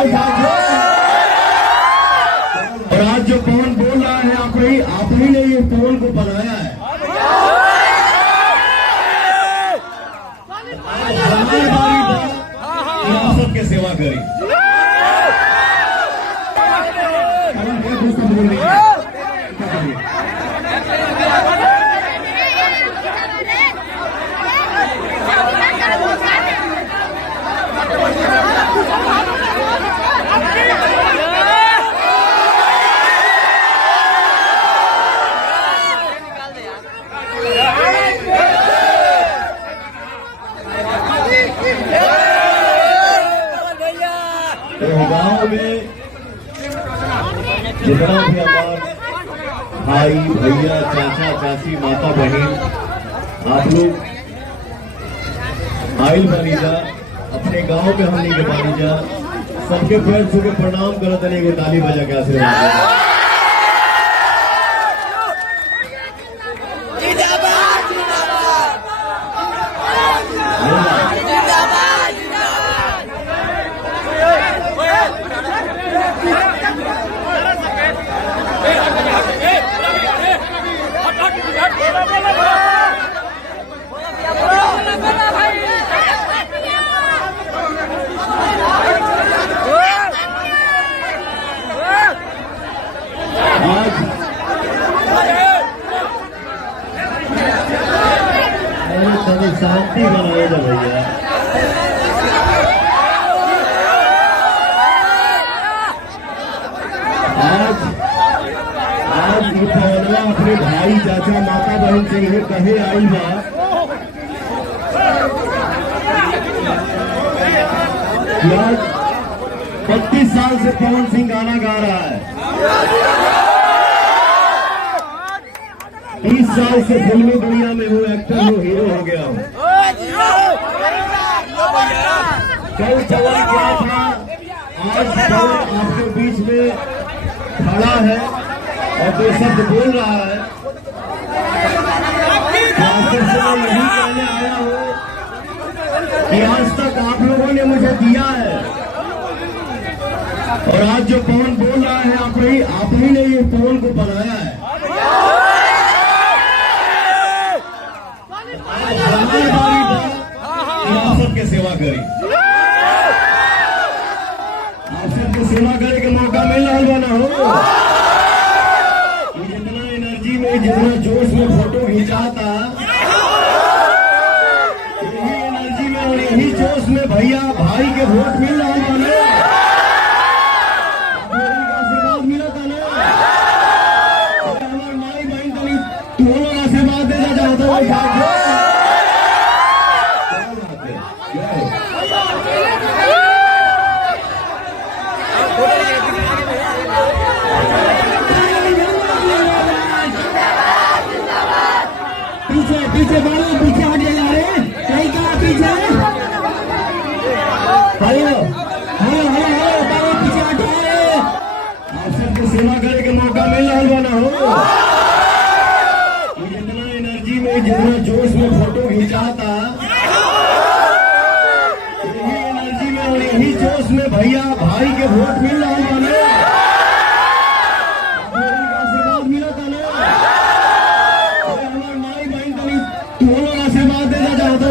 और आज जो पवन बोल रहा है आप ही ने ये पवन को बनाया है। हमारी बारी आप सबके सेवा करी। गांव में जितना भी हमारे भाई भैया चाचा चाची माता बहन आप लोग आइल बनी जा अपने गांव पे हमने के बानी जा सबके पैर छू के प्रणाम करत नहीं को ताली बजा के आशीर्वाद। शांति बनाए जा भैया। आज अपने भाई चाचा माता बहन से ये कहे आई बा कि आज 32 साल से पवन सिंह गाना गा रहा है। 30 साल से फिल्मी दुनिया में हूँ, एक्टर हूँ, हीरो हो गया हूँ। कल चला क्या था, आज पवन आपके बीच में खड़ा है और दो शब्द बोल रहा है। यही कहने आया हूँ कि आज तक आप लोगों ने मुझे दिया है और आज जो पवन बोल रहा है आप ही ने ये पवन को बनाया है। हमारी बारी आप सबके सेवा करी। आप सबके सेवा करे के मौका मिल रहा ना हो। जितना एनर्जी में जितना जोश में फोटो खिंचाता यही एनर्जी में और यही जोश में भैया भाई के वोट मिल रहा है ना, आशीर्वाद मिला था ना। हमारे माई बहन को तुम लोग आशीर्वाद देना चाहते हो। पीछे बढ़ो, पीछे हट जा रहे कहीं कहा पीछे हेलो पीछे हटाए। आप सबको सेवा करे के मौका मिल रहा ना हो। जितना एनर्जी में जितना जोश में फोटो खिंचाता यही एनर्जी में और यही जोश में भैया भाई के वोट मिल रहा है ना, आशीर्वाद मिला था ना। हमारे माई बहन को तुम लोग आशीर्वाद देना चाहते हो।